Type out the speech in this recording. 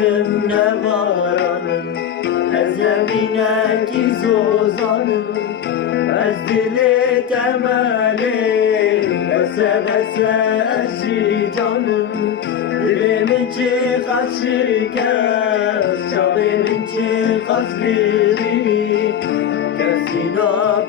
Aşkım ne varanım, ez evine ki zozanım, ez dili temeli, bese bese eşi canım. Dilimin çi kaşıker, çavimin çi kaşgiri, kesina